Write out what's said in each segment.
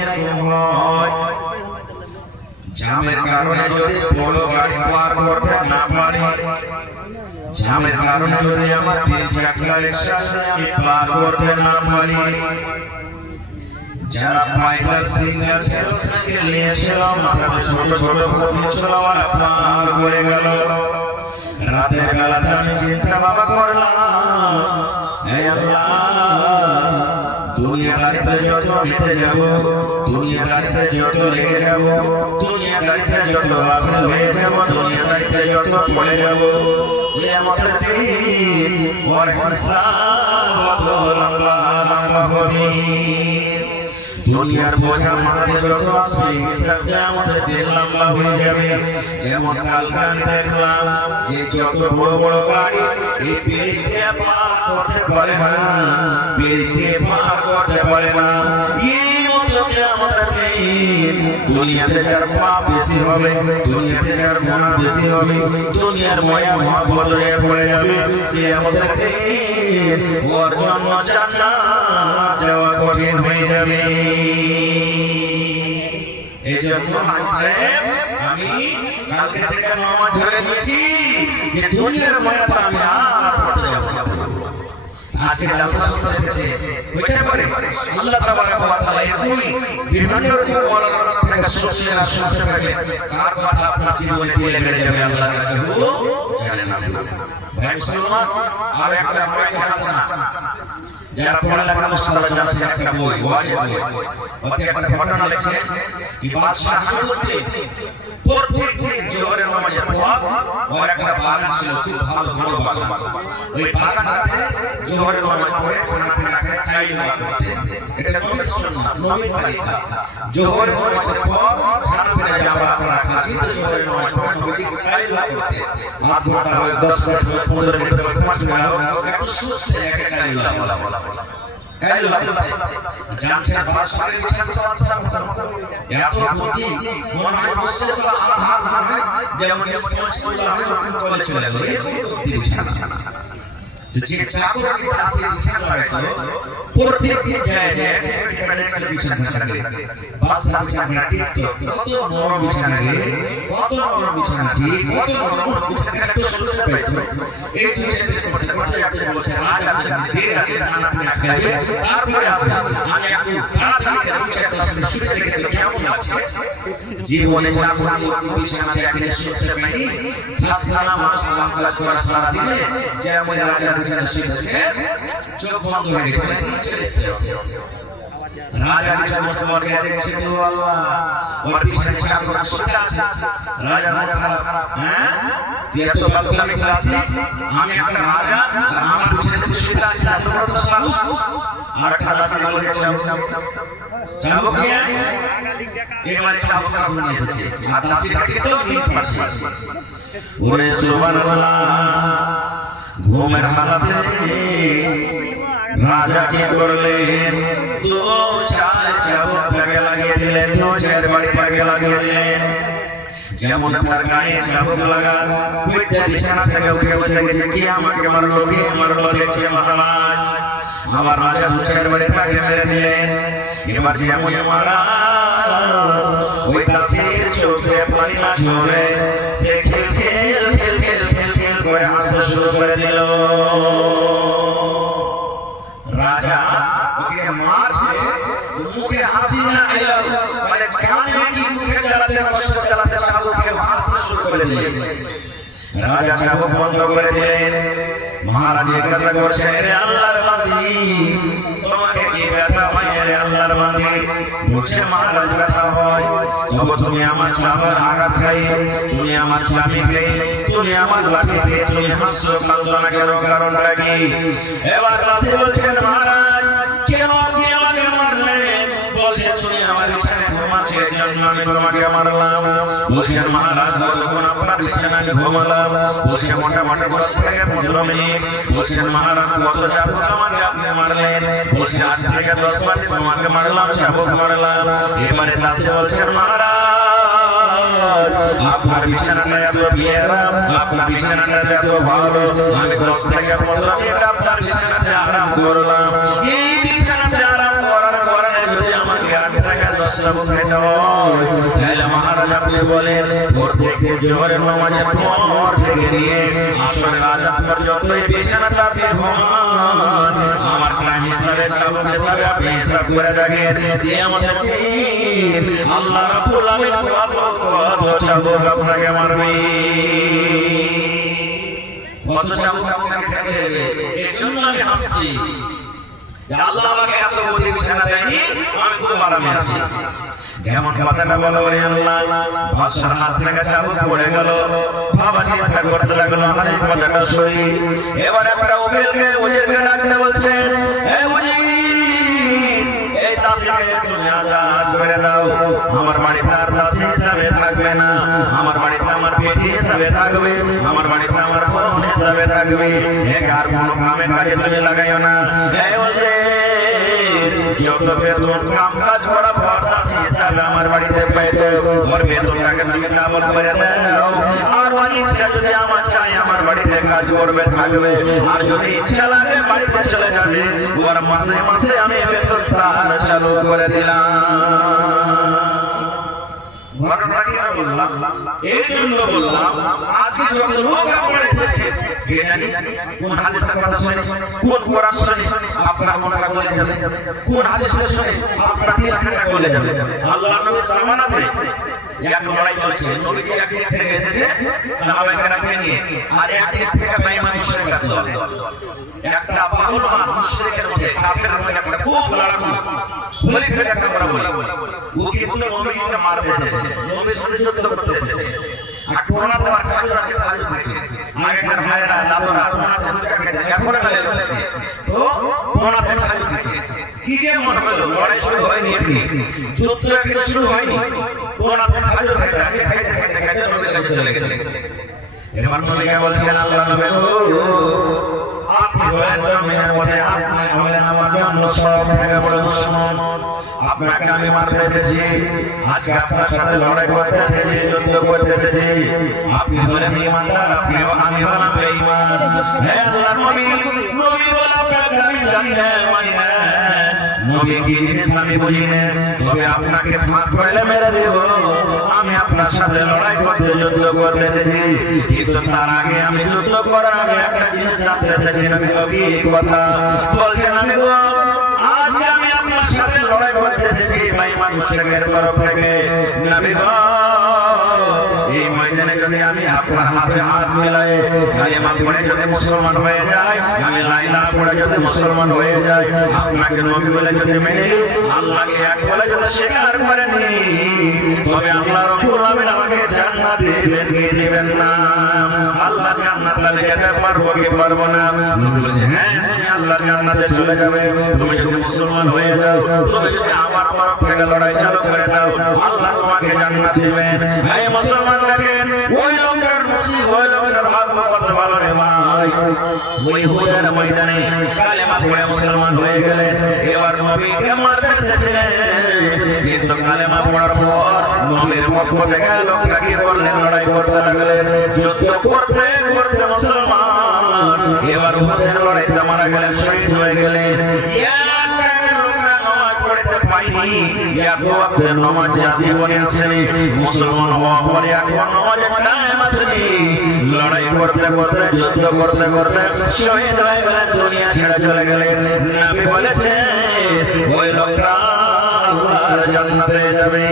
এরকম হয় জামের কারণে যদি বড় গাড়ি পার করতে না পারি, জামের কারণে যদি আমার 3 চাকা একসাথে আমি পার করতে না পারি, যারা পাইকার সিঙ্গার ছিল সাইকেল নিয়েছিল মাথায় ছোট ছোট পড়ে ছিল ওরা পার করে গেল। রাতের বেলাতে আমি চিন্তা ভাবনা করলাম, হে আল্লাহ দুনিয়াদারিতে যত বেঁচে যাব, দুনিয়াদারিতে যত লেগে যাব, দুনিয়াদারিতে যত গাফিল হয়ে যাব, দুনিয়াদারিতে যত পড়ে যাব, কিয়ামতের দিন ওর হিসাব কত লম্বা লম্বা হবে। দুনিয়ার বোঝা মাথাতে যত আসবে হিসাবটা আমাদের দিন লম্বা হয়ে যাবে। যেমন কালকে আমি দেখলাম যে যত বড় বড় গাড়ি এই পেরিয়ে দিয়ে পার করতে পারে না, পেরিয়ে দিয়ে পার করতে পারে না। এই মতো আমাদের দিন দুনিয়াতে যার পাপ বেশি হবে, দুনিয়াতে যার গুনাহ বেশি হবে, দুনিয়ার মায়া মহব্বতে পড়ে যাবে, যে আমাদের দিন ওর জন্য জান্নাত যাওয়া কঠিন হয়ে যাবে। এই জন্য আমি কালকে থেকে নামাজ ধরে নিয়েছি যে দুনিয়ার মায়াতে আমি আর পড়তে যাব না। আজকে জালসা চলতে এসেছে হইতে পারে আল্লাহ তাবারক ওয়া তাআলা এরকমই বিভিন্ন রকম ওয়ালার থেকে শুনতে না শুনতে পারে কার কথা আপনার জীবনে দিয়ে বেড়ে যাবে আল্লাহ কেউ জানে না। ভাই মুসলমান, আর একটা বই আছে না যারা পড়ালেখা মশলা জানছে, একটা বই ওয়াজিব বই, ওতে একটা ঘটনা লিখছে কি বাদশা হিন্দুদ্দিন প্রত্যেক দিন জোহরের নামাজের পর ওর একটা বাগান ছিল, খুব ভালো বড় বাগান। ওই বাগানটাতে জোহরের নামাজ পড়ে খানা পিনা খেয়ে কাইলুলা করতেন। এটা নবীর সুন্নাহ, নবীর তরিকা। জোহরের নামাজের পর খানা পিনা যে আমরা খাচ্ছি, তো জোহরের নামাজ পড়ে নবীজি কাইলুলা করতেন। আধ ঘন্টা হয়, 10 মিনিট হয়, 15 মিনিট হয়, 5 মিনিট হয়, একটু সুস্থ একে কাইলুলা বলা। কাইলুলা জানছেন বাদশাহের বিছানা তো আসা এত বুদ্ধি মনে হয় বসে তো আধার ধামে যেমন স্পঞ্জ তোলা হয় ওরকম করে চলে গেল, এরকম বুদ্ধি বিছানা। তো যে চাকরকে দাসী বিছানা হয়তো প্রত্যেক দিন যায় যায় একটা বিছানা থাকে, বাদশা বিছানা টিকতো কত নরম বিছানা রে, কত নরম বিছানা ঠিক, কত নরম বিছানা একটু শুনতে পাইতো। এই দুই চাকরি করতে করতে একদিন বলছে রাজা আপনি দেরি আছে, খানা পিনা খাইবে তারপরে আসবে, আমি একটু তাড়াতাড়ি দুই চার 10 মিনিট শুয়ে দেখে তো কেমন লাগছে। জীবনে চাকরি বিছানাতে একদিন শুতে পাইনি, খাসনা মানুষ সালাম কাজ করা সারা দিনে যেমন রাজা বিছানা শুয়েছে চোখ বন্ধ হয়ে গেছে, চলে এসেছে। রাজা বিছানা পর গিয়ে দেখছে তো আল্লাহ ওর বিছানায় চাকর শুতে আছে। রাজা মন খারাপ, হ্যাঁ তুই এত বালতালি ক্লাসে, আমি একটা রাজা আর আমার বিছানায় তুই শুতে আছিস, এত বড় সাহস। আর একটা দাসী বলে চাবুক নিয়ে এবার চাবুক নিয়ে এসেছে, আর দাসীটাকে তো নিয়ে পাঠিয়ে ওরে সুবহানাল্লাহ। ঘুমের হালাতে রাজা কি করলেন, 2-4 চাবুক তাকে লাগিয়ে দিলেন, 2-4 বাড়ি তাকে লাগিয়ে দিলেন। যেমন তার গায়ে চাবুক লাগা উঠতে বিছানা থেকে উঠে বসে গেছে, কি আমাকে মারলো, কি মারলো, দেখছে মহারাজ আমার রাজা 2-4 বাড়ি তাকে মেরে দিলেন। এবার যেমন মারা ওই দাসীর চোখে পানি না ঝরে, সে খেল খেল খেল খেল খেল খেল করে হাসতে শুরু করে দিল। রাজা ওকে মারছে তো মুখে হাসি না এলো, মানে কাঁদে কি মুখে চালাতে কষ্ট চালাতে চাবুকে হাসতে শুরু করে দিলেন। রাজা চাবুক বন্ধ করে দিলেন। মহারাজের কাছে বলছে, রে আল্লাহর বান্দি তোমাকে কি ব্যথা হয় রে আল্লাহর বান্দি? বলছে মহারাজ ব্যথা হয়, তবে তুমি আমার চাবুক আঘাত খাই, তুমি আমার চাবি খাই, তুমি আমার লাঠি খাই, তুমি হাসছো কাঁদো না কেন, কারণটা কি? এবার দাসী বলছেন মহারাজ কেন আপনি আমাকে মারলেন? বলছে তুমি আমার বিছানায় ঘুমাচ্ছ এর জন্য আমি তোমাকে মারলাম। বলছেন মহারাজ কতক্ষণ আপনার বিছানায় ঘুমালাম? বলছে মোটামুটি 10 থেকে 15 মিনিট। বলছেন মহারাজ কত চাবুক আমাকে আপনি মারলেন? বলছে 8 থেকে 10 বারে তোমাকে মারলাম, চাবুক মারলাম। এবারে দাসী বলছেন মহারাজ আপনার বিছানাটা এত পিয়ারা, আপনার বিছানাটা এত ভালো, আমি 10 থেকে 15 মিনিট আপনার বিছানাতে আরাম করলাম। এই বিছানাতে আরাম করার কারণে যদি আমাকে 8 টাকা প্রস্রাব খেতে হয় তাহলে মহারাজ আপনি বলেন প্রত্যেক জোহরের নামাজের পর থেকে নিয়ে আসরের আজান পর্যন্ত এই বিছানাতে আপনি ঘুমান আমার টাইম হিসাবে চাবুক হিসাবে আপনি হিসাব করে রাখেন কিয়ামতের দিন আল্লাহ রাব্বুল আলামিন কত চাবুক আপনাকে মারবে কত চাবুক আপনাকে খেতে দেবে এজন্য আমি হাসছি যে আল্লাহ আমাকে এত বুদ্ধি ছেড়ে দেয়নি আমি খুব আরামে আছি যেমন কথাটা বলো আল্লাহ বাদশার হাত থেকে চাবুক পড়ে গেল বাবা চিন্তা করতে লাগলো আমার এই কথাটা শুনি এবার একটা উজিরকে ডাকতে বলছে এই উজির এই দাসীকে তুমি আজাদ করে দাও আমার বাড়িতে আর দাসী হিসাবে থাকবে না আমার বাড়িতে আমার বেটি হিসাবে থাকবে আমার বাড়িতে আমার বোন হিসাবে থাকবে একে আর কোনো কামে কাজে তুমি লাগাইও না এই উজির যত বেতন কাম কাজ করা দাসী হিসাবে আমার বাড়িতে পেতে ওর বেতনটাকে তুমি ডাবল করে দাও আর ওই ইচ্ছা যদি আমার চাই আমার বাড়িতে কাজ করবে থাকবে আর যদি ইচ্ছা লাগে বাড়িতে চলে যাবে ওর মাসে মাসে আমি বেতনটা চালু করে দিলাম ঘটনা কি বললাম এই জন্য বললাম আজকে যত লোক আপনার এসেছে কে জানি কোন হাদিসের কথা শুনে কোন কোরআন শুনে আপনার মনটা গলে যাবে কোন হাদিস শুনে আপনার দিল ঠান্ডা গলে যাবে আল্লাহর নবী সামানাতে এক লড়াই চলছে নবীজি একদিক থেকে এসেছে সাহাবায়ে কেরামকে নিয়ে আর একদিক থেকে বেঈমান মুশরিকরা দল একটা বাহুলমান মুশরিকের মধ্যে কাফেরের মধ্যে একটা খুব লড়াকু খলিফা যাকে আমরা বলি ও কিন্তু নবীকে মারতে এসেছে নবীর সাথে যুদ্ধ করতে এসেছে আর টোনা তো আর খাজুর আছে খাজুর খাচ্ছে আগেকার ভাইরা দাদুরা টোনাতে পূজা খেতে এখন মেলে লোকে তো টোনাতে খাজুর খাচ্ছে কি যে মনে হলো লড়াই শুরু হয়নি এখনি যুদ্ধ এখনো শুরু হয়নি টোনাতে খাজুর খাইতে আছে খাইতে খাইতে খাইতে নবীর কাছে চলে গেছে এবার নবীকে বলছেন আল্লাহ নবী আপনি বলেন জমিনের মধ্যে আপনি হলেন আমার জন্য সব থেকে বড় দুশমন আপনাকে আমি মারতে এসেছি আজকে আপনার সাথে লড়াই করতে এসেছি যুদ্ধ করতে এসেছি আপনি হলেন ঈমানদার আপনিও আমি হলাম বেঈমান হে আল্লাহর নবী নবী বলে আপনাকে আমি জানি না মানি না নবী কি জিনিস আমি বুঝি না তবে আপনাকে ফাঁক করলে মেরে দেব আমি আপনার সাথে লড়াই করতে যুদ্ধ করতে এসেছি কিন্তু তার আগে আমি যুদ্ধ করার আগে একটা জিনিস জানতে এসেছি নবী কি কথা বলছেন আমি গো আজকে আমি আপনার সাথে লড়াই করতে এসেছি বেঈমান মুশরিকের তরফ থেকে নবী গো এই ময়দানে যদি আমি আপনার হাতে হাত মিলাই কালিমা পড়ে যদি মুসলমান হয়ে যাই আমি লা ইলাহা পড়ে যদি মুসলমান হয়ে যাই আপনাকে নবী বলে যদি মেনে নিই আল্লাহকে এক বলে যদি স্বীকার করে নিই তবে আল্লাহ রাব্বুল আলামিন আমাকে জান্নাত দিবেন কি দিবেন না আল্লাহ জান্নাতে যেতে পারবো কি পারবো না নবী বলে হ্যাঁ আল্লাহ জান্নাতে চলে যাবে তুমি যদি মুসলমান হয়ে যাও তুমি যদি আমার তরফ থেকে লড়াই চালু করে দাও আল্লাহ তোমাকে জান্নাত দিবেন এই মুসলমান দেখেন ওই লোকের নসিব ওই লোকের ভাগ্য কত ভালো রে ভাই ওই হুদার ময়দানে কালেমা পড়ে মুসলমান হয়ে গেলেন এবার নবীকে মারতে এসেছিলেন কিন্তু কালেমা পড়ার পর নবীর পক্ষ থেকে লোকরা কি করলেন লড়াই করতে লাগলেন যুদ্ধ করতে করতে মুসলমান এবার হুদের লড়াইতে মারা গেলেন শহীদ হয়ে গেলেন মুসলমান হওয়া পরে এখন নামাজের টাইম আসেনি লড়াই করতে করতে যুদ্ধ করতে করতে শহীদ হয়ে গেলেন দুনিয়া ছেড়ে চলে গেলেন নবী বলেছেন ওই লোকটা আল্লাহর জান্নাতে যাবে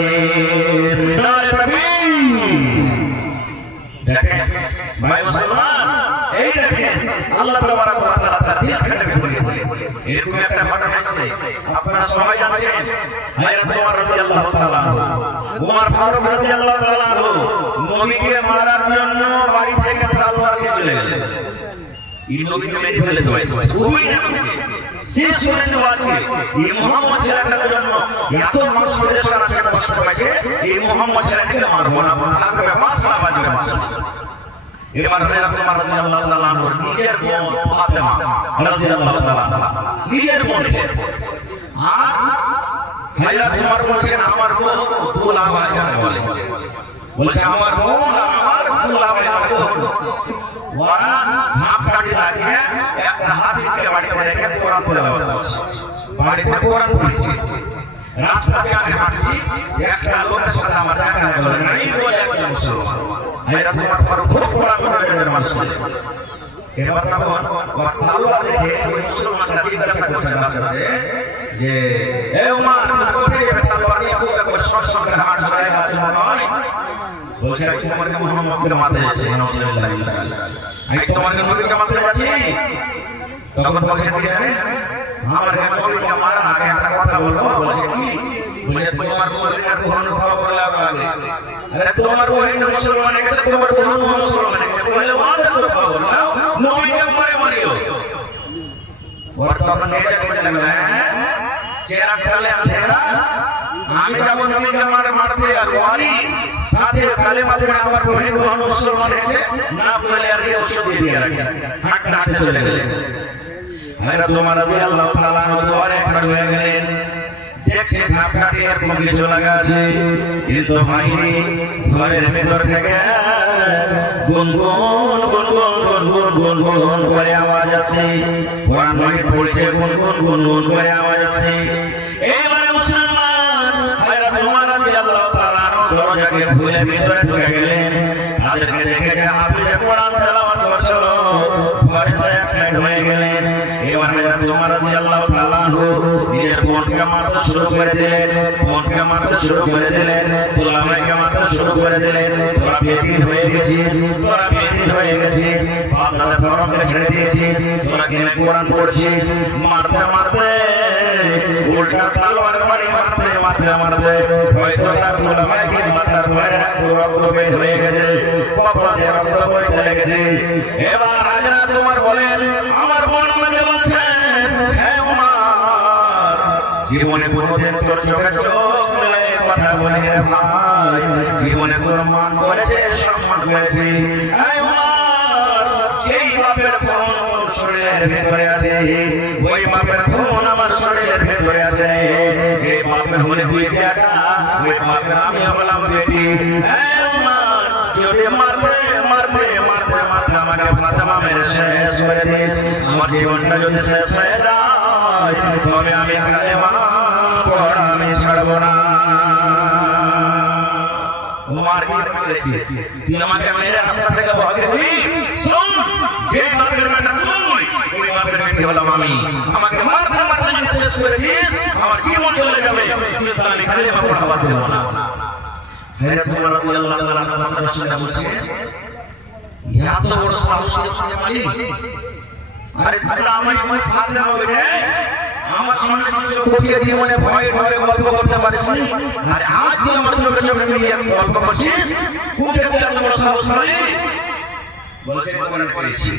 নারে তাকবীর দেখেন ভাই মুসলমান এই দেখেন আল্লাহ তাবারক ওয়া তাআলা তার দিল থেকে বলে এরকম একটা ঘটনা আছে আপনারা সবাই জানেন হযরত ওমর রাদিয়াল্লাহু তাআলা ওমর ফারুক রাদিয়াল্লাহু তাআলা নবীকে মারার জন্য বাড়ি থেকে তলোয়ার নিয়ে চলে গেলেন এই নবীকে মেরে ফেলে দিয়েছে খুবই নবীকে শেষ করে দিল আজকে এই মুহাম্মদ ছেলেটার জন্য এত মানুষ পরিশ্রম আছে কষ্ট পাচ্ছে এই মুহাম্মদ ছেলেটাকে মারবো না তাকে মাসলা বাজিয়ে মাসলা এবার হযরত ওমর রাদিয়াল্লাহু তাআলা নিজের বোন ফাতেমা রাদিয়াল্লাহু তাআলা নিজের বোন আর হযরত ওমর বলেন আমার বোন কুলাবা বলে বলছে আমার বোন আমার কুলাবা বোন ওরা ঝাপটাকে লাগিয়ে একটা হাফিজকে বাড়িতে রেখে কোরআন তেলাওয়াত করছে বাড়িতে কোরআন পড়ছে রাস্তাতে আমি হাঁটছি, একটা লোকের সাথে আমার দেখা হয়ে গেল, নাই বলে একটা মুসলমান, এটা তোমার পর খুব বড় জায়গার মানুষ। এবার তখন ওর তালোয়ার দেখে ওই মুসলমানটা জিজ্ঞাসা করছেন রাস্তাতে যে এ ওমর তুমি কোথায় যাবে, তালোয়ার নিয়ে খুব একবার সরসর করে হাঁট ছড়ায় হাতে মনে হয়। বলছে আমি তোমার মুহাম্মদকে মারতে যাচ্ছি, আমি তোমার নবীকে মারতে যাচ্ছি। তখন বলছেন কি জানেন, আমার নবীকে মারার আগে একটা কথা বলবো। বলছে কি, বলে তোমার নবীকে গ্রহণ খবর লাগাবে। আরে তোমার ওই মুসলমানের কাছে তোমার কোন মুসলমানের কাছে বলে ওদের তো খবর নাও, নবীকে মারে মারিও। বর্তমানে নেজে করে লাগবে চেরা তালে আধেরা, আমি যাব নবীকে মারতে আর ওই সাথে কালেমা পড়ে আমার বহির গ্রহণ মুসলমান হয়েছে না বলে আর এই ওষুধ দিয়ে রাখে, হাঁটতে হাঁটতে চলে গেলেন। আরে তোমার রাদিয়াল্লাহু তাআলা দুয়ারে খড় হয়ে গেলেন, দেখছে ঝাপকাঠি আর কোনো কিছু লাগা আছে, কিন্তু ভাইরে ঘরের ভেতর থেকে গুনগুন গুনগুন গুনগুন গুনগুন করে আওয়াজ আসছে। কোরআন মাঝে পড়ছে গুনগুন গুনগুন করে আওয়াজ আসছে। এবারে মুসলমান ভাইরা তোমার রাদিয়াল্লাহু তাআলা দরজাকে খুলে ভেতরে ঢুকে গেলেন। তাদেরকে দেখে যে আপনি যে কোরআন তেলাওয়াত করছো, ভয় সাইড হয়ে গেলেন। এবার তোমার রাদিয়াল্লাহু তাআলা নিজের বোনকে মারতে শুরু করে দিলেন, বোনকে মারতে শুরু করে দিলেন, তোলাকে মারতে শুরু করে দিলেন। তোরা বেদিন হয়ে গেছিস, তোরা বেদিন হয়ে গেছিস, বাপ দাদা ধর্মকে ছেড়ে দিয়েছিস, তোরা কিনে কোরআন পড়ছিস। মারতে মারতে উল্টা তালোয়ার মারি মারতে মারতে মারতে হয়তো তার তোলাকে মাথার ভয়ে রক্ত বের হয়ে গেছে, কপালে রক্ত বইতে লেগেছে। এবার রাজা তোমার বলেন, আমার বোন আমাকে বলছে হ্যাঁ ওমর, জীবনে কোনোদিন তোর চোখে চোখ মেলে কথা বলি রে ভাই, জীবনে তোর মান করেছে সম্মান করেছে। এই ওমর, যেই বাপের খুন তোর শরীরের ভিতরে আছে, ওই বাপের খুন আমার শরীরের ভিতরে আছে। যে বাপের হলে তুই বেটা, ওই বাপের আমি হলাম বেটি। এই ওমর, যদি মারতে মারতে মারতে মারতে আমাকে ফাতেমা মেরে শেষ করে দিস, আমার জীবনটা যদি শেষ হয়ে যায়, তবে আমি কালেমা পড়া আমি ছাড়বো না। ওমর কি করেছিস তুই, আমাকে মেরে হাতে থেকে ভাগে দিবি? শোন, যে বাপের বেটা তুই, ওই বাপের বেটি হলাম আমি। আমাকে মারতে মারতে যদি শেষ করে দিস, আমার জীবন চলে যাবে, কিন্তু আমি কালেমা পড়া বাদ দেব না। হযরত ওমর রাদিয়াল্লাহু তাআলা কথা শুনে বলছে, এত বড় সাহস পেয়েছে মালিক। আরে দাদা আমি ফাতেমা বেটে আমার সামনে চোখ উঠিয়ে দিয়ে মনে ভয়ে ভয়ে গল্প করতে পারিস না, আর আজ তুই আমার চোখে চোখে মিলিয়ে গল্প করছিস, উঠে গেলে এত বড় সাহস মালিক। বলছে কোরআন পড়েছি।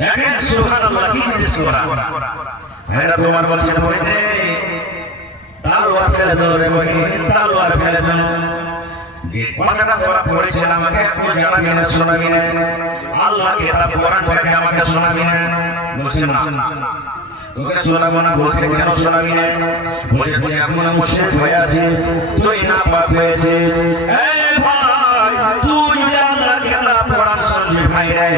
দেখেন সুবহানাল্লাহ কি জিনিস করা। হযরত ওমর বলছে বইনে তালোয়ার ফেলে দাও রে বইনে, তালোয়ার ফেলে দাও। যে কথাটা তোরা পড়েছিলাম আমাকে একটু জানাবি না, শোনাবি না? আল্লাহ কিতাব কোরআনটাকে আমাকে শোনাবি না? বলছেন না, তোকে শোনাবো না। বলছে কেন শোনাবি না? বলে তুই এমন মুশরিক হয়ে আছিস, তুই নাপাক হয়েছিস। এই ভাই, তুই যে আল্লাহ কিতাব কোরআন শুনবি ভাই রে,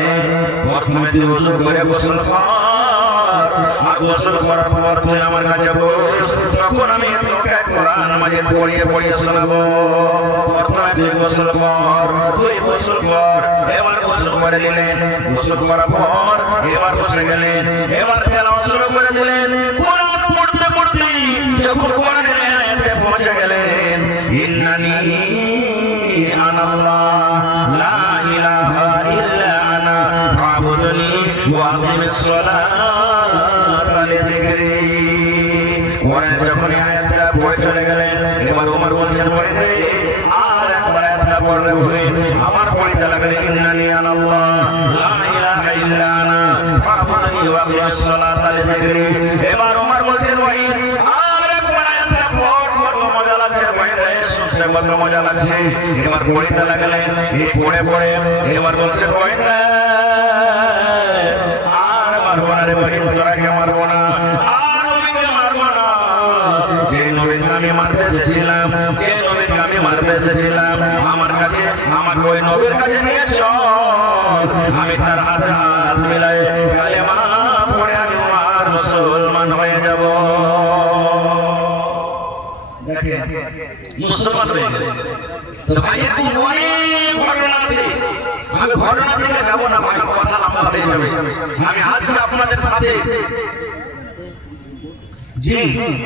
প্রথমে তুই ওযু করে গোসল কর, আর গোসল করার পর তুই আমার কাছে বস, তখন আমি তোকে কোরআন মাঝে পড়িয়ে পড়িয়ে শোনাবো। প্রথমে তুই গোসল কর, তুই গোসল কর। এবার গোসল করে নিলেন, গোসল করার পর এবার বসে গেলেন, এবার তেলাওয়াত শুরু করে দিলেন। কোরআন পড়তে পড়তে যখন কোরআনের আয়াতে পৌঁছে গেলেন, ইন্নানি আনাল্লাহ লা ইলাহা ইল্লা আনা ফাবুদনি ওয়া আকিমিস সালাতা লিযিকরি। কোরআন যখন আয়াতটা পড়ে চলে গেলেন, এবার ওমর বলছেন বলে আর একবার আয়াতটা পড়লে হবে। আমার পড়তে লাগলেন ইন্নানি আনাল্লাহ লা ইলাহা ইল্লা আনা ফাবুদনি ওয়া আকিমিস সালাতা লিযিকরি। এবার ওমর বলছেন ভাই আর একবার আয়াতটা পড়, কত মজা লাগছে ভাই রে, শুনতে কত মজা লাগছে। এবার পড়তে লাগলেন, এই পড়ে পড়ে এবার বলছেন ভাই রে আর মারবো না রে ভাই, তোরাকে মারবো না, আর নবীকে মারবো না। যে নবীকে আমি মারতে এসেছিলাম, যে নবীকে আমি মারতে এসেছিলাম, আমার কাছে আমাকে ওই নবীর কাছে নিয়ে চল, আমি তার হাতে হাত মিলাই কালেমা পড়ে আমি মুসলমান হয়ে যাব। দেখেন মুসলমান হয়ে গেল। তো ভাই একটু অনেক ঘটনা আছে, আমি ঘটনা দিকে যাবো না ভাই, কথা লম্বা হয়ে যাবে। আমি আজকে আপনাদের সাথে জি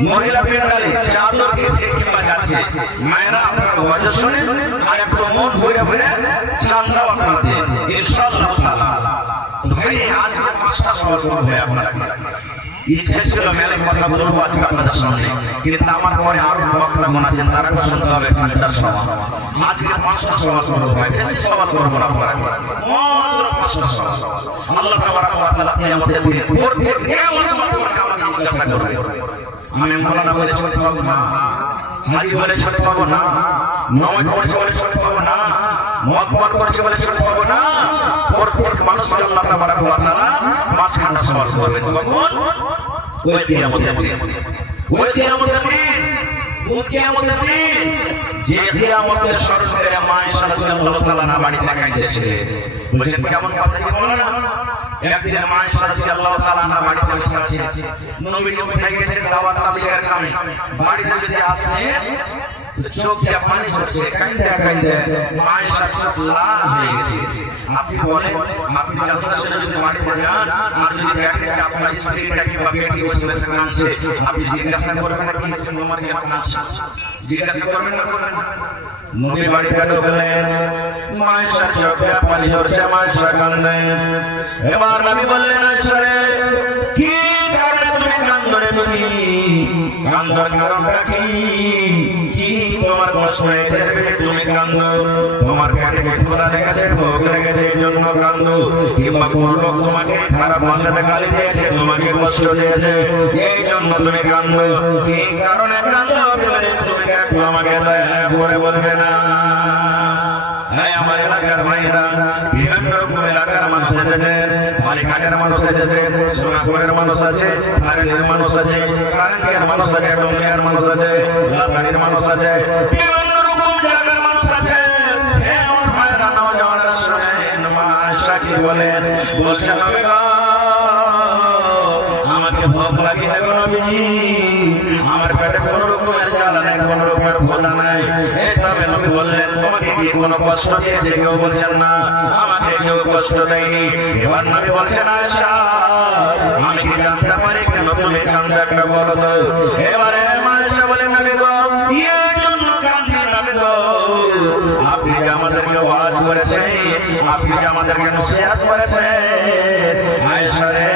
মহিলা পেন্ডালে চাদর কেছে কিংবা যাচ্ছে মায়েরা আপনারা ওয়াজ শুনেন আর একটু মন ভরে ভরে চাঁদাও আপনাদের ইনশাআল্লাহ তাআলা। তো ভাই আজকে পাঁচটা সওয়াল করব ভাই আপনাকে, ইচ্ছা ছিল মেলে কথা বলবো আজকে আপনাদের সামনে, কিন্তু আমার পরে আরো বক্তা মন আছে তারাও শুনতে হবে পাঁচটা সওয়াল। আজকে পাঁচটা সওয়াল করব ভাই, বেশি সওয়াল করব না আপনারা, মাত্র পাঁচটা সওয়াল। আল্লাহ তাবারক ওয়া তাআলা কিয়ামতের দিন প্রত্যেক নিয়ামত সম্পর্কে আমাকে জিজ্ঞাসা করবে। আমি মাওলানা বলে ছোট হব না, হাজি বলে ছোট হব না, নামাজ পড়ছে বলে ছোট হব না, মুআজ্জিন করছে বলে ছোট হব না। প্রত্যেক মানুষকে আল্লাহ তাবারক ওয়া তাআলা পাঁচটা সওয়াল করবে। তখন ওই কিয়ামতের দিন, ওই কিয়ামতের দিন, ওই কিয়ামতের দিন যে কিয়ামতের স্মরণ করে মা আয়েশা রাদিয়াল্লাহু তাআলা না বাড়িতে কাঁদতেছিলেন। বলেন কেমন কথা কি বলেন না? একদিন মা আয়েশা রাদিয়াল্লাহু তাআলা না বাড়িতে বসে আছে, নবী কোথায় গেছেন দাওয়াত তাবলীগের কামে, বাড়িতে আসলেন তো চোখ দিয়ে পানি ঝরছে, কাঁদতে কাঁদতে মা আয়েশার চোখ লাল হয়ে গেছে। আপনি বলেন আপনি জালসা শেষে যদি বাড়িতে যান আর যদি দেখেন যে আপনার স্ত্রীটা কিংবা বেটি বসে বসে কাঁদছে, আপনি জিজ্ঞাসা করবেন না কি তোমার কেন কাঁদছে? জিজ্ঞাসা করবেন না? করবেন না? নবী বাড়িতে ঢুকলেন, মা আয়েশার চোখে পানি ঝরছে, মা আয়েশা কাঁদলেন। এবার নবী বললেন আয়েশা রে কি কারণে তুমি কাঁদছো রে? তুমি কাঁদার কারণটা কি? কি তোমার কষ্ট হয়েছে তুমি কাঁদো? তোমার পেটে ক্ষুধা লেগেছে, ভোগ লেগেছে এই জন্য কাঁদো, কিংবা কোন লোক তোমাকে খারাপ ভাষাতে গালি দিয়েছে, তোমাকে কষ্ট দিয়েছে এই জন্য তুমি কাঁদো? কি কারণে কাঁদো তুমি একটু আমাকে দয়া করে বলবে না? হ্যাঁ আমার এলাকার ভাইরা, বিভিন্ন রকম এলাকার মানুষ এসেছে, বালিঘাটের মানুষ এসেছে, সোনাপুরের মানুষ আছে, ফারিদের মানুষ আছে, কারাঙ্গের মানুষ আছে, ডোমিয়ার মানুষ আছে, লালবাড়ির মানুষ আছে, বিভিন্ন রকম জায়গার মানুষ আছে। হে আমার ভাইরা, নওজওয়ানরা শুনেন, মা আয়েশা কি বলেন? বলছেন নবী গো আমাকে ভোগ লাগিয়ে গেল নবীজি, আমার পেটে কোনো রকমের জ্বালা নেই, কোনো রকমের ক্ষুধা নাই। তবে নবী বললেন তোমাকে কি কোনো কষ্ট দিয়েছে? কেউ বলছেন না, আমাকে কেউ কষ্ট দেয়নি। এবার নবী বলছেন আয়েশা আমি কি জানতে পারি কেন তুমি কাঁদো একটা বলো তো? এবারে আয়েশা বলেন নবী গো এর জন্য কাঁদি নবী গো, আপনি যে আমাদেরকে ওয়াজ করেছেন, আপনি যে আমাদেরকে নসিহত করেছেন, আয়েশা রে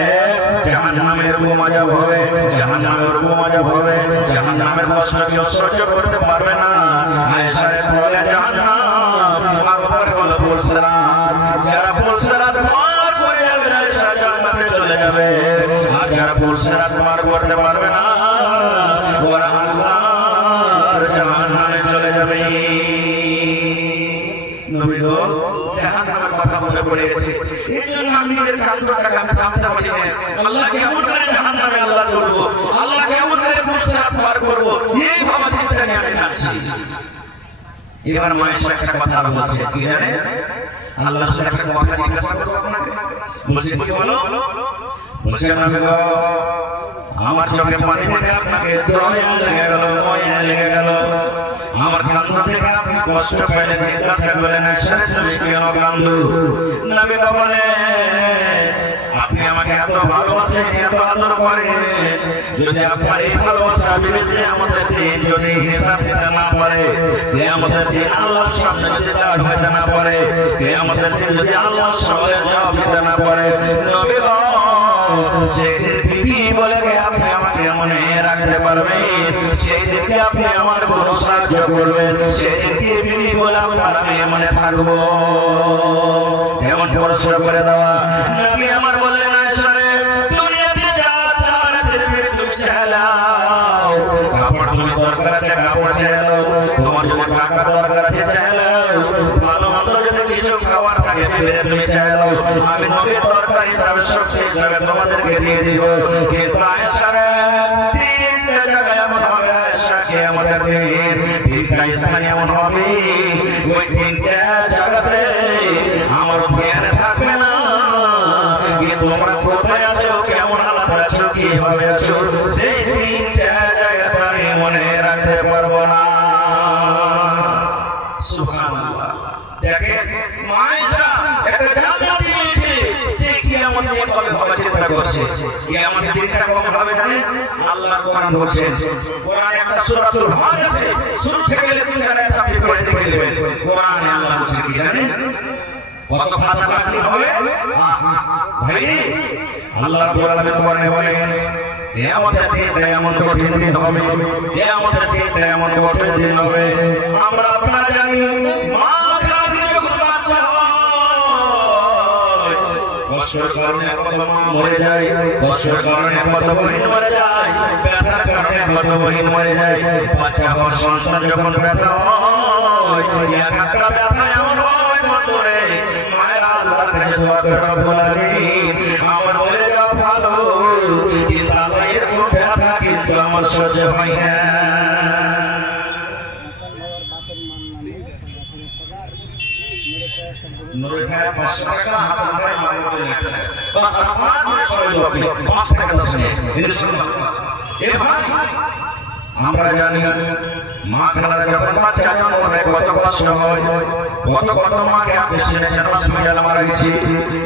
জাহান্নামের এরকম আযাব হবে, জাহান্নামের এরকম আযাব হবে, জাহান্নামের কষ্ট কেউ সহ্য করতে পারবে না। আয়েশা রে তোলে জাহান্নাম আর উপরে হলো পুলসিরাত, যারা পুলসিরাত পার করে যাবে আয়েশা জান্নাতে চলে যাবে, আর যারা পুলসিরাত পার করতে পারবে না ওরা আল্লাহর জাহান্নামে চলে যাবে। নবী গো জাহান্নামের কথা মনে পড়ে গেছে, এইজন্য আমি নিজের কাঁদটাকে আমি থামতে পারি না। আল্লাহ কেমন করে জাহান্নামে আল্লাহ করব, আল্লাহ কেমন করে পুলসিরাত পার করব, এই ভাবা চিন্তা নিয়ে আমি কাঁদছি। এবার মা আয়েশা একটা কথা বলছে, কি জানেন? আল্লাহ শুনে একটা কথা জিজ্ঞাসা করব আপনাকে, বলছে কি বলো? বলছে নবী গো আমার চোখে পানি দেখে আপনাকে দয়া লেগে গেল, মায়া লেগে গেল, আমার কান্না দেখে আপনি কষ্ট পেলে জিজ্ঞাসা করলেন আয়েশা তুমি কেন কাঁদো? নবী গো বলে আপনি আমাকে এত ভালোবাসেন, এত আদর করেন, যদি আপনার এই ভালোবাসার বিরুদ্ধে আমাদের দিন যদি হিসাব দিতে না পারে, যে আমাদের দিন আল্লাহর সামনে দিতে না পারে, যে আমাদের দিন যদি আল্লাহর সামনে জবাব দিতে না পারে, নবী গো সেদিন বিবি বলে আপনি আমাকে মনে রাখতে পারবেন, সেদিনকে আপনি আমার কোনো সাহায্য করবেন, সেদিনকে বিবি বলে আপনার আমি মনে থাকবো। যেমন পরিষ্কার করে দেওয়া নবী আমার বললেন আয়েশা রে দুনিয়াতে যা চাওয়ার আছে তুমি চালাও, কাপড় তুমি দরকার আছে কাপড় চালাও, তোমার যদি টাকা দরকার আছে চালাও, ভালো মন্দ যদি কিছু খাওয়ার থাকে তুমি চালাও, আমি নবী দরকার হিসাবে সব জায়গা তোমাদেরকে দিয়ে দিব। কিন্তু আয়েশা রে তিনটা জায়গায় এমন হবে আয়েশাকে আমাদের দিন তিনটা স্থানে এমন হবে, ওই তিনটা জায়গাতে আমার জ্ঞান থাকবে না, কিন্তু তোমরা কোথায় আছো, কেমন হালাত আছো, কিভাবে আছো, সেই তিনটা জায়গাতে আমি মনে রাখতে যেতে পারবো না। সুবহানাল্লাহ। দেখেন মায়েশা একটা জান্নাতি মেয়ে, সে কিয়ামত নিয়ে কবে ভাবা চিন্তা করছে। কিয়ামতের দিনটা কবে হবে জানেন? আল্লাহ কোরআন বলছেন, কোরআনে একটা সূরাতুল হজ আছে, শুরু থেকে লেখা আয়াত আপনি পড়ে দেখে নেবেন। কোরআনে আল্লাহ বলছেন কি জানেন? কত খাতারনাক হবে ভাই রে। আল্লাহ কোরআনে বলেন কিয়ামতের দিনটা এমন কঠিন দিন হবে, কিয়ামতের দিনটা এমন কঠিন দিন হবে। আমরা আপনারা জানি মা খাদি যখন বাচ্চা হয়, কষ্টের কারণে কত মা মরে যায়, কষ্টের কারণে কত বহিন মরে যায়, ব্যথার কারণে কত বহিন মরে যায়। বাচ্চা হওয়ার সন্তান যখন ব্যথা হয়, এক একটা ব্যথা এমন হয় বন্ধুরে, মায়ের আল্লাহর কাছে দোয়া করে রব্বুল আলামিন আমার মরে যাওয়া ভালো, কিন্তু আল্লাহ এরকম ব্যথা কিন্তু আমার সহ্য হয় না। নুরে খায় 500 টাকা, হাসান ভাই মারতে লেখা বাস আপনার সবাই জবাব 5 টাকা 10 নেই ইনশাআল্লাহ। এ ভাই আমরা জানি মা খালা যখন বাচ্চা জন্ম হয় কত কষ্ট হয়, কত মাকে আপনি শুনেছেন হসপিটালে মারা গেছে,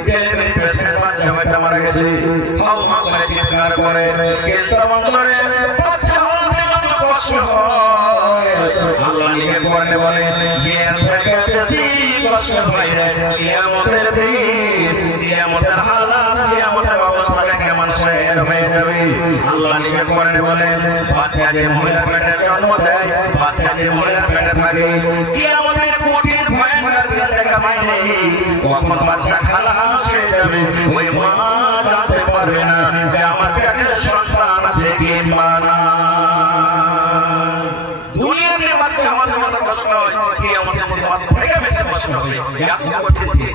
ডেলিভারি পেশেন্ট বাচ্চা হয়তো মারা গেছে, হাও মা করে চিৎকার করে, কিন্তু অন্তরে বাচ্চা হতে কত কষ্ট হয়। আল্লাহ নিজে কোরআনে বলে এর থেকে বেশি কষ্ট হয় না কিয়ামতের দিন, কিয়ামতের হালাত, কিয়ামতের অবস্থা কেমন শের হয়ে যাবে। আল্লাহ নিজে কোরআনে বলে বাচ্চা যে মহিলা পেটে জন্ম দেয়, বাচ্চা যে মহিলা পেটে থাকে, কিয়ামতের কঠিন ভয়ঙ্কর দিন দেখা পাইনি, কখন বাচ্চা খালাস হয়ে যাবে ওই মা জানতে পারবে না যে আমার পেটের সন্তান আছে কিংবা না। দুনিয়াতে বাচ্চা হওয়ার জন্য কষ্ট হয়, কিয়ামতের দিন থেকে বেশি কষ্ট হবে। এত কঠিন দিন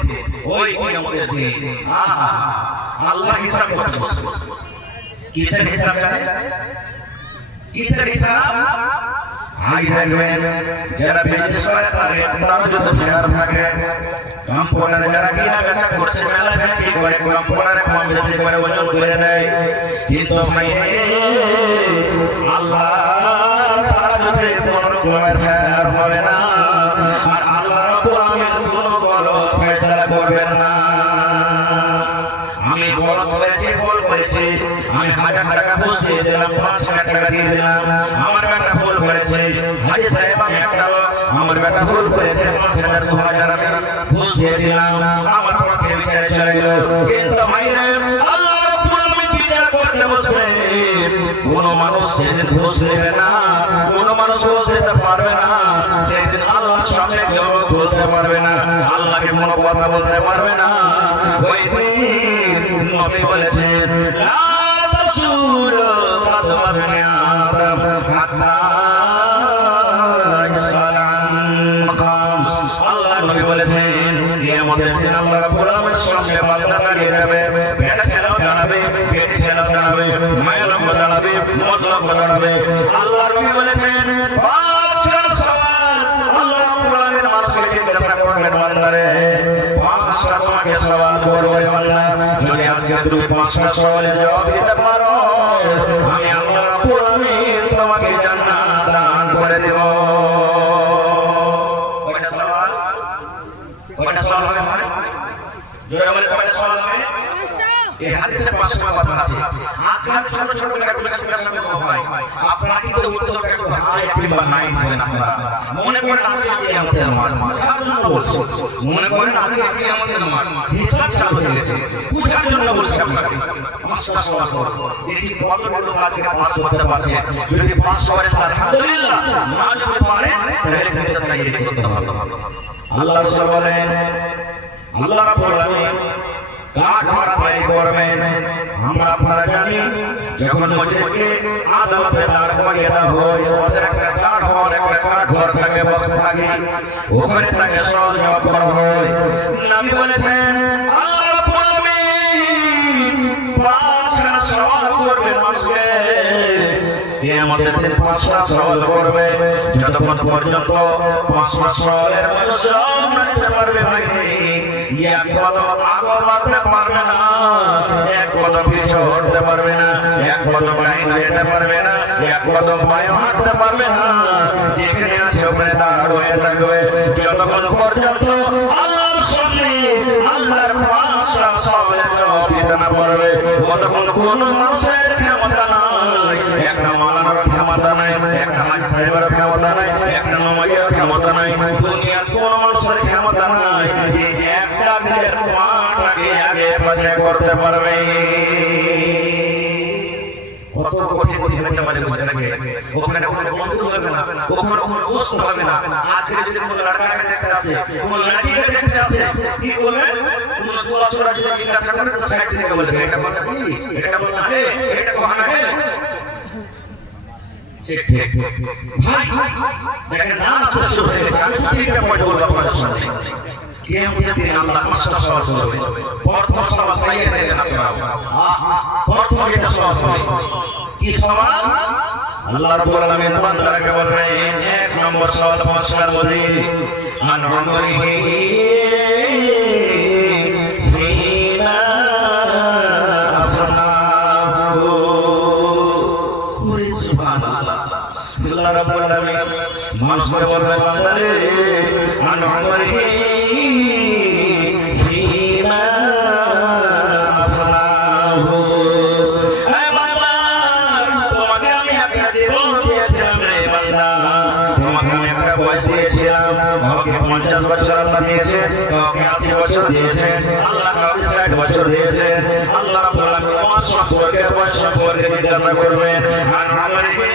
ওই কিয়ামতের দিন, আহা আল্লাহ হিসাব করতে বসবে। কিসের হিসাব জানেন? কিসের হিসাব? আই দেখবেন যারা বিজনেস করে তার যত শেয়ার থাকে, কোম্পানি যারা কিনা বেচা করছে, মেলা ফ্যাক্টরি করে, কোম্পানি কম বেশি করে ওজন করে দেয়, কিন্তু ভাই আল্লাহ তারা যদি কোনো শেয়ার হবে না, আর আল্লাহ রাব্বুল আলামিন কোনো বড় ফয়সালা করবেন না। আমি বল করেছি, আমি 1000 টাকা ঘুষ দিয়ে দিলাম, 5000 টাকা দিয়ে দিলাম, আমার বেটা ভুল করেছে, হাজি সাহেব আমি একটা লোক, আমার বেটা ভুল করেছে, 5000 2000 আমি ঘুষ দিয়ে দিলাম, আমার পক্ষে বিচারে চলে গেল। কিন্তু ভাইরা আল্লাহ রাব্বুল আলামিন বিচার করতে বসবে, কোন মানুষ সেদিন ঘুষ দেবে না, কোন মানুষ ঘুষ দিতে পারবে না, সেদিন আল্লাহর সামনে কেউ বলতে পারবে না, আল্লাহকে কোনো কথা বলতে পারবে না। ওই দিন নবী বলেছেন লা তাসুরু কাদমাবনি আদম হাত্তা ইসলাম খামস। আল্লাহ নবী বলেছেন কিয়ামতের দিন আল্লাহ রাব্বুল আলামিনের সামনে বান্দা দাঁড়িয়ে যাবে, বেটা ছেলে দাঁড়াবে, বেটি ছেলে দাঁড়াবে, মায়ের লোক দাঁড়াবে, মদ লোক দাঁড়াবে। আল্লাহ নবী বলেছেন 5টা সওয়াল আল্লাহ রাব্বুল আলামিন আজকে জিজ্ঞাসা করবেন বান্দারে, 5টা তোমাকে সওয়াল করবে বান্দা, যদি আজকে তুমি 5টা সওয়ালের জবাব দিতে পারো, আমি আল্লাহ রাব্বুল আলামিন তোমাকে জান্নাত দান করে দেব। কয়টা সওয়াল? কয়টা সওয়াল হবে ভাই? জোরে বলে কয়টা সওয়াল হবে? এই হাদিসে 5টা কথা আছে। আজকাল ছোট ছোট করে একটু জিজ্ঞাসা হয়, আপনারা কিন্তু উত্তরটা একটু হাই কিংবা নাই দিবেন। আপনারা মনে করেন আজকে কিয়ামতের মাঠ, বুঝার জন্য বলছি, মনে করেন আজকে কিয়ামতের মাঠ, হিসাব চালু হয়ে গেছে, বুঝার জন্য বলছি আপনাকে। 5টা সওয়াল করব, দেখি কত বড় কাজকে পাস করতে পারছে। যদি পাস করেন তাহলে আলহামদুলিল্লাহ, না যদি পারেন তাহলে কিন্তু তাকে করতে হবে। আল্লাহ রাসূল বলেন আল্লাহ রাব্বুল আলামিন কাঠ ঘর তৈরি করবেন। আমরা আপনারা জানি যখন মসজিদকে আদালতে দাঁড় করিয়ে দেওয়া হয়, ওদের একটা কাঠ ঘর থাকে, বক্স থাকে, ওখানে তাকে সহযোগ করা হয়। নবী বলেছেন আল্লাহ রাব্বুল আলামিন 5টা সওয়াল করবে মানুষকে, কিয়ামতের দিন 5টা সওয়াল করবে, যতক্ষণ পর্যন্ত 5টা সওয়ালের মধ্যে সব নিতে পারবে ভাই, এক কদম আগে বাড়তে পারবে না, এক কদম পিছু হটতে পারবে না, এক কদম ডাইনে যেতে পারবে না, এক কদম বাঁয়ে হাঁটতে পারবে না। হাজি সাহেবের ক্ষমতা নাই, একটা নমাজের ক্ষমতা নাই, দুনিয়ার কোন মানুষের ক্ষমতা নাই যে একটা নিজের মাটাকে আগে পাশে করতে পারবে। কত কঠিন হতে পারে বুঝে ওখানে কোনো বন্ধু হবে না, ওখানে কোনো দোস্ত হবে না। আজকে যদি কোনো লড়কাকে দেখতে আসে, কোনো লড়কিকে দেখতে আসে, কি বলবে? কোনো দুয়াশরা যদি জিজ্ঞাসা করে তো সাইড থেকে বলবে এটা বলে কি, এটা বলে হে, এটা কহানা হে। ঠিক ঠিক ভাই দেখেন নামাজ তো শুরু হয়ে গেছে। আমি তো তিনটা পয়েন্ট বলবো আপনাদের সামনে। কিয়ামতের দিন আল্লাহ পাঁচটা সওয়াল করবে। প্রথম সওয়াল তাইয়ে দেখেন আপনারা, প্রথম এটা সওয়াল হবে কি সওয়াল? আল্লাহ রাব্বুল আলামিন বান্দাকে বলবেন এক নম্বর সওয়াল পাঁচটার মধ্যে আন উমরিহি ফিমা আফনাহু। পুরি সুবহানাল্লাহ। আল্লাহ রাব্বুল আলামিন মানুষকে বলবেন বান্দারে আন উমরিহি বছর আল্লাহ দিয়েছে, কাউকে 80 বছর দিয়েছে, আল্লাহ কাউকে 60 বছর দিয়েছে। আল্লাহ রাব্বুল আলামিন সম্পর্কে জিজ্ঞাসা করবেন আর উমরিহি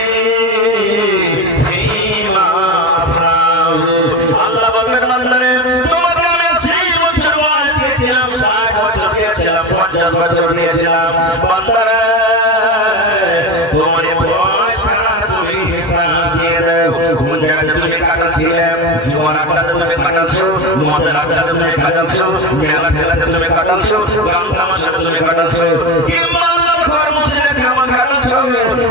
ফিমা আফনাহু। আল্লাহ বলবেন বান্দারে তোমাকে আমি 80 বছর বয়স দিয়েছিলাম, 60 বছর দিয়েছিলাম, 50 বছর দিয়েছিলাম, বান্দারে তোমার বয়সটা তুমি হিসাব দিয়ে দাও। কোন জায়গায় তুমি কাটাছিলে? জোয়ার আড্ডাতে তুমি কাটাচ্ছো, মদের আড্ডাতে তুমি কাটাচ্ছো, মেলা খেলাতে তুমি কাটাচ্ছো, গান তামাশাতে তুমি কাটাচ্ছো, কিংবা আল্লাহর ঘর মসজিদে কেমন কাটাচ্ছো,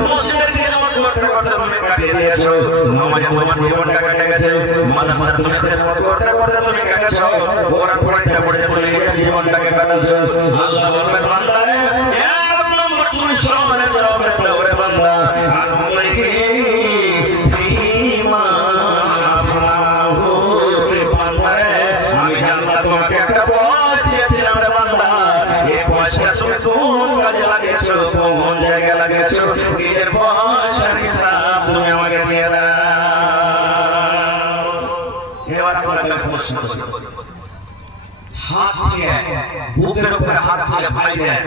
মসজিদে কেমন করতে করতে তুমি কাটিয়ে দিয়েছো। নামাজে তোমার জীবনটা কেটে গেছে, মাদ্রাসায় তুমি খেদমত করতে করতে তুমি কেটেছো, কোরআন পড়তে পড়তে তুমি নিজের জীবনটাকে কাটাচ্ছো। আল্লাহ বলবেন বান্দারে এক নম্বর তুমি সমানে জবাব দিতে হবে বান্দা আর উমরিহি ফিমা আফনাহু। বান্দারে আমি আল্লাহ তোমাকে একটা পথ দিয়েছিলাম রে বান্দা, এই পয়সা তুমি কোন কাজে লাগিয়েছো, কোন জায়গায় লাগিয়েছো, নিজের পয়সার হিসাব তুমি আমাকে দিয়ে দাও। এবার তোমাকে প্রশ্ন করি, হাত দিয়ে বুকের উপরে হাত দিয়ে ভাই দেয়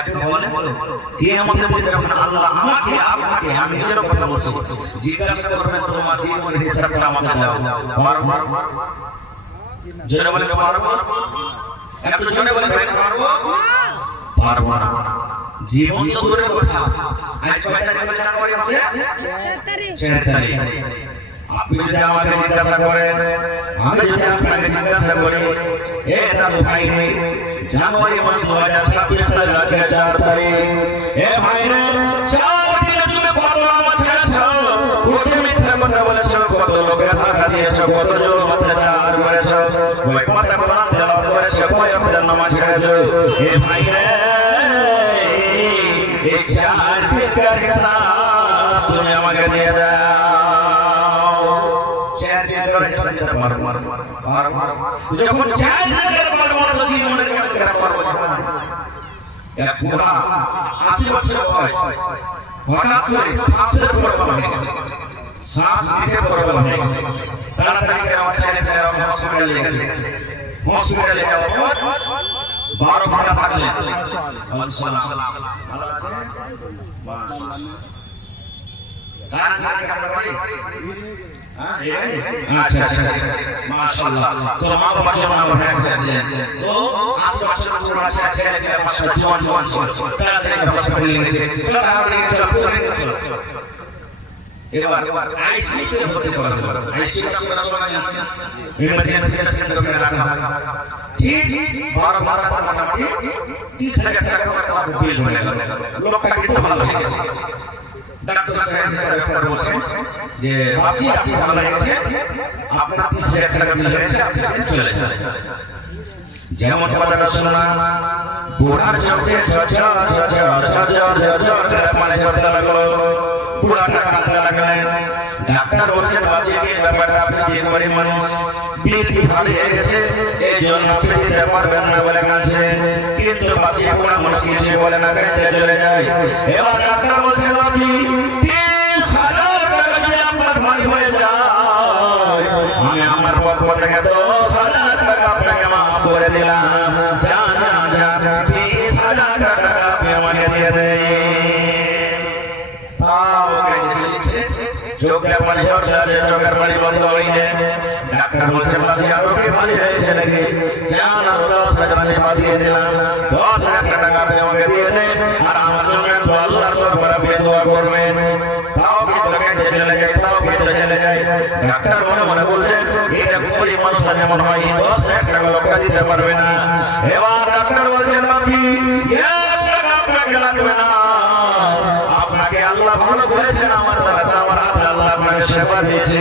একটু বলেন তো কিয়ামতের দিন যখন আল্লাহ আমাকে আপনাকে, আমি নিজের কথা বলছি, জিজ্ঞাসা করবেন তোমার জীবনের হিসাবটা আমাকে দাও, পারবো? জোরে বলে পারবো? একটু জোরে বলে পারবো? পারবো না। জীবন তো দূরের কথা, আজ কয় তারিখ জানুয়ারি আছে? 4 তারিখ। আপনি যদি আমাকে জিজ্ঞাসা করেন, আমি যদি আপনাকে জিজ্ঞাসা করি এ দাদু ভাই রে জানুয়ারি মাস 2026 সালের 4 তারিখ, এ ভাই রে 4 দিনে তুমি কত নামাজ ছেড়েছো, কত মিথ্যা কথা বলেছো, কত লোকের ধোঁকা দিয়েছো, কত জুলুম অত্যাচার করেছো, কয় কথা কোরআন তেলাওয়াত করেছো, কয় আপনার নামাজ ছেড়েছো, এ ভাই রে এই 4 দিনের হিসাব তুমি আমাকে দিয়ে দাও। যখন 4 দিনের পর জীবনে কেমন পারবো না? এক বুড়া 80 বছর বয়স হঠাৎ করে শ্বাসের প্রবলেম হয়েছে, শ্বাস নিতে প্রবলেম হয়েছে, তাড়াতাড়ি করে ছেলেকে হসপিটালে নিয়ে গেছে। হসপিটালে যাওয়ার পর 12 ঘন্টা থাকলেন। আলহামদুলিল্লাহ ভালো আছে, মাশাআল্লাহ। কান থেকে কাটা পড়ে আচ্ছা আচ্ছা মাশাআল্লাহ। তো মা বাবা জন্য হ্যাঁ করে দিলেন। তো 80 বছর পুরো আছে ছেলেকে পাঁচটা জোয়ান জোয়ান ছিল, তাড়াতাড়ি হসপিটালে নিয়ে গেছে, চল আপনি চল পুরো চল। এবার আইসিইউতে ভর্তি করা হলো। আইসিইউ আপনারা সবাই জানেন ইমার্জেন্সি সেন্টারে রাখা হয়। ঠিক 12 ঘন্টা পর মোটামুটি 30,000 টাকা তার বিল হয়ে গেল। লোকটা কিন্তু ভালো হয়ে গেছে। ডাক্তার সাহেব হিসাবে বলছেন যে বাপজি আপনি ভালো হয়েছে, আপনার 30,000 টাকা বিল হয়েছে, আপনি চলে যান। যেমন কথাটা শুনলাম, বুড়ার চোখে ঝরঝর ঝরঝর ঝরঝর ঝরঝর করে পানি ঝরতে লাগলো। বুড়াটা কাঁদতে লাগলেন। ডাক্তার বলছেন বাপজিকে ব্যাপারটা আপনি কি গরিব মানুষ, বিল কি ভালো হয়ে গেছে, এই জন্য আপনি দিতে পারবেন না বলে কাঁদছেন। কিন্তু বাপজি বুড়া মানুষ কিছু বলে না, কাঁদতে চলে যায়। এবার ডাক্তার বলছেন বাপজি 30,000 টাকা দিয়ে ঝরতে আছে, চোখের পানি বন্ধ হয়নি। ডাক্তার বলছে বাজি আরো কি ভারী হয়েছে নাকি? জান আরো 10,000 টাকা দিয়ে দিলাম, 10,000 টাকা আপনি আমাকে দিয়ে দেন, আর আমার জন্য একটু আল্লাহর দরবারে আপনি দোয়া করবেন। তাও কিন্তু কেটে চলে যায়, তাও কেটে চলে যায়। ডাক্তার মনে মনে বলছেন এটা গরিব মানুষ যেমন হয় 10,000 টাকা লোকটা দিতে পারবে না। এবার ডাক্তার বলছেন বাপি 1 টাকা আপনাকে লাগবে না, আপনাকে আল্লাহ ভালো করেছেন, আমার দ্বারা আমার হাতে আল্লাহ আপনাকে সেবা দিয়েছে।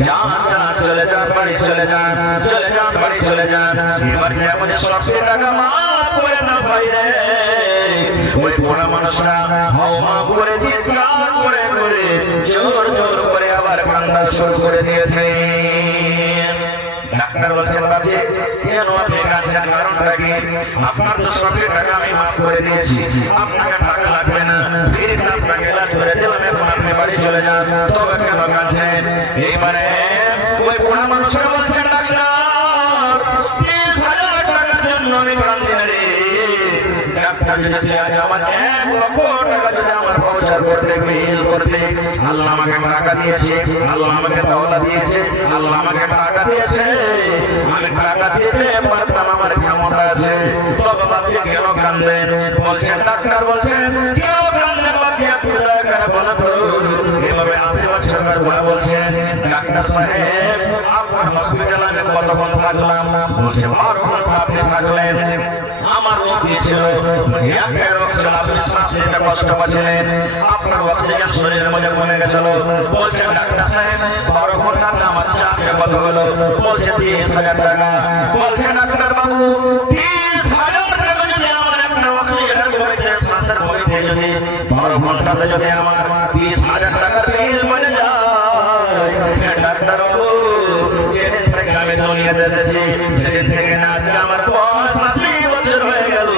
যান যান চলে যান, বাড়ি চলে যান, চলে যান, বাড়ি চলে যান। এবার যেমন 100 টাকা মাফ করে না ভাই রে, ওই বুড়া মানুষরা হাওয়া করে চিৎকার করে করে জোর জোর করে আবার কান্না শুরু করে দিয়েছে। ডাক্তার বলছেন বাজে কেন আপনি কাঁদছেন, কারণটা কি? আপনার তো 100 টাকা আমি মাফ করে দিয়েছি, আপনাকে টাকা লাগবে না, ফিরে আপনাকে লাগবে দিলাম, আপনি বাড়ি চলে যান, তবে কেন কাঁদছেন? এইবারে ওই বুড়া মানুষটা বলছেন ডাক্তার 30,000 টাকার জন্য আমি কাঁদছি রে। ডাক্তার যদি আজ আমার 1 লক্ষ টাকা যদি আমার প্রচার করতে বিল করতে, আল্লাহ আমাকে টাকা দিয়েছে, আল্লাহ আমাকে দৌলত দিয়েছে, আল্লাহ আমাকে টাকা দিয়েছে, আমি টাকা দিতে পারতাম, আমার ক্ষমতা আছে, তবে বাকি কেন কাঁদলেন? বলছেন ডাক্তার বলছেন কেন কাঁদলেন বাকি একটু দয়া করে বলো তো। এভাবে 80 বছরের বুড়া বলছেন ডাক্তার সাহেব আপনার হসপিটালে আমি কতক্ষণ থাকলাম? বলছে 12 ঘন্টা আপনি থাকলেন। আমার রোগ ছিল, একটা রোগ ছিল, আপনি শ্বাস নিতে কষ্ট পাচ্ছিলেন, আপনার অক্সিজেন শরীরের মধ্যে কমে গেছিল। বলছেন ডাক্তার সাহেব 12 ঘন্টাতে আমার চাকরি কত হলো? বলছে 30,000 টাকা। বলছেন ডাক্তার বাবু 30,000 টাকা যদি আমার একটা অক্সিজেনের মধ্যে শ্বাসের মধ্যে যদি 12 ঘন্টাতে যদি আমার 30,000 টাকা বিল মরে যায়, ডাক্তার বাবু যেদিন থেকে আমি দুনিয়াতে এসেছি সেদিন থেকে না আজকে আমার 85 বছর হয়ে গেল,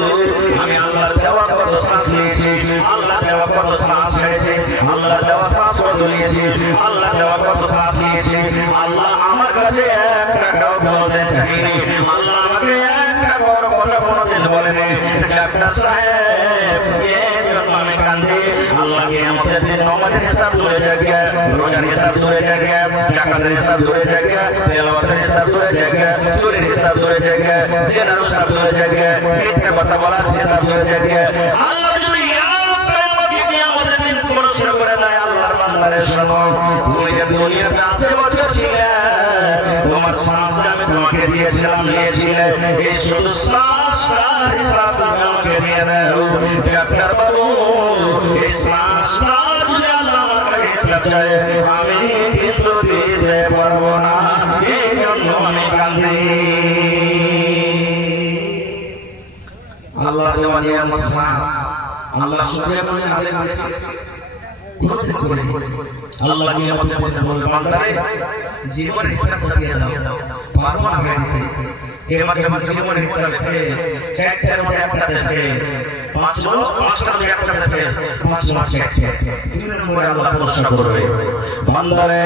আমি আল্লাহ দেওয়া কত শ্বাস নিয়েছি, আল্লাহ দেওয়া কত শ্বাস ছেড়েছি, আল্লাহ দেওয়া শ্বাস কত নিয়েছি, আল্লাহ দেওয়া কত শ্বাস নিয়েছি, আল্লাহ আমার কাছে 1 টাকাও বলতে চাইনি, আল্লাহ আমাকে 1 টাকার কথা কোনোদিন বলেনি। ডাক্তার সাহেব এই জন্য আমি কাঁদি, আল্লাহ কিয়ামতের দিন নামাজের হিসাব দূরে যাবে, রোজার হিসাব দূরে যাবে, যাকাতের হিসাব দূরে যাবে, তেলাওয়াতের হিসাব দূরে যাবে, চুরির হিসাব দূরে যাবে, জিনার হিসাব দূরে যাবে, মিথ্যা কথা বলার হিসাব দূরে যাবে। আল্লাহ যদি আমাকে কিয়ামতের দিন প্রশ্ন করে দেয়, আল্লাহর বান্দারে শোনো, তুমি যে দুনিয়াতে 80 বছর ছিলে, তোমার শ্বাস আমি তোমাকে দিয়েছিলাম, নিয়েছিলে, এই শুধু শ্বাসটার হিসাব তুমি আমাকে দিয়ে দাও। ডাক্তার বাবু এই শ্বাসটা যদি আল্লাহ আমার কাছে হিসাব চায় আমি কিন্তু দিতে পারবো না, এই জন্য আমি কাঁদি। আল্লাহ দেওয়া নিয়ামত শ্বাস, আল্লাহ শুকরিয়া করে আদায় করেছে, কোনোদিন করেনি। আল্লাহ কিয়ামতের দিন বলবে বান্দারে জীবন হিসাব দিয়ে দাও, পারবো না ভাই দিতে। এবারে আমার জীবন হিসাব ফেল, 4টার মধ্যে একটাতে ফেল, 5টার মধ্যে একটাতে ফেল, 5 মাস 4টে, 3 নম্বরে আল্লাহ প্রশ্ন করবে বান্দারে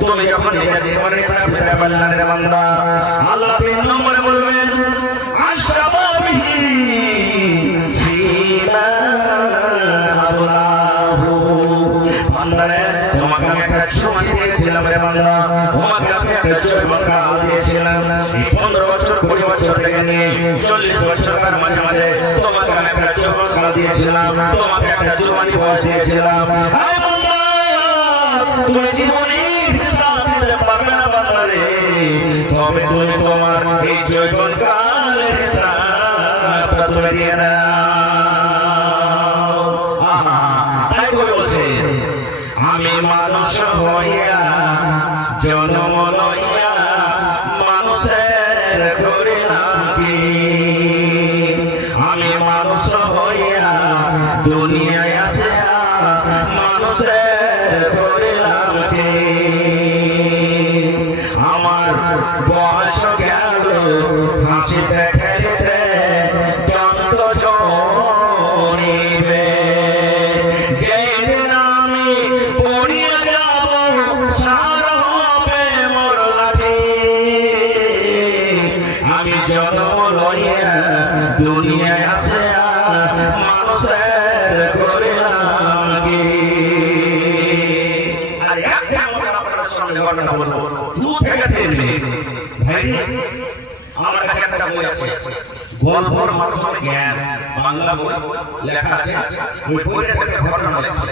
তুমি যখন নিজের জীবন হিসাব দিতে পারলে না রে বান্দা, আল্লাহ 3 নম্বরে বলবেন আশরাবা বিহি ফিমা আল্লাহু। বান্দারে তোমাকে আমি একটা সময় দিয়েছিলাম রে বান্দা, তোমাকে আমি একটা জয়মাকা দিয়েছিলাম, এই 15 বছর 20 বছর থেকে নিয়ে 40 বছরের মাঝে মাঝে তোমাকে আমি একটা জয়মাকা দিয়েছিলাম, তোমাকে একটা জওয়ানি বয়স দিয়েছিলাম। আয় বান্দা তুমি জীবনে হিসাব দিতে পারবে না বান্দারে, তবে তুমি তোমার এই জয়মাকার হিসাবটা তুমি দিয়ে দাও। আহা তাই বলছে আমি মানুষ হইয়া জন্ম লইয়া মানুষের করিলাম কি, আমি মানুষ হইয়া দুনিয়ায় আসিয়া মানুষের করিলাম কি, আমার বয়স গেল হাসিতে খেলিতে দন্ত জড়িবে, যেদিন আমি পড়িয়া যাব সার হবে মোর লাঠি, আমি জন্ম লইয়া দুনিয়ায় আসিয়া মানুষের করিলাম কি। আর একটা থেকে থেমে ভাই আমার কাছে একটা বই আছে গল্পর মাধ্যমে জ্ঞান বাংলা বই লেখা আছে ওই বইতে একটা ঘটনা আছে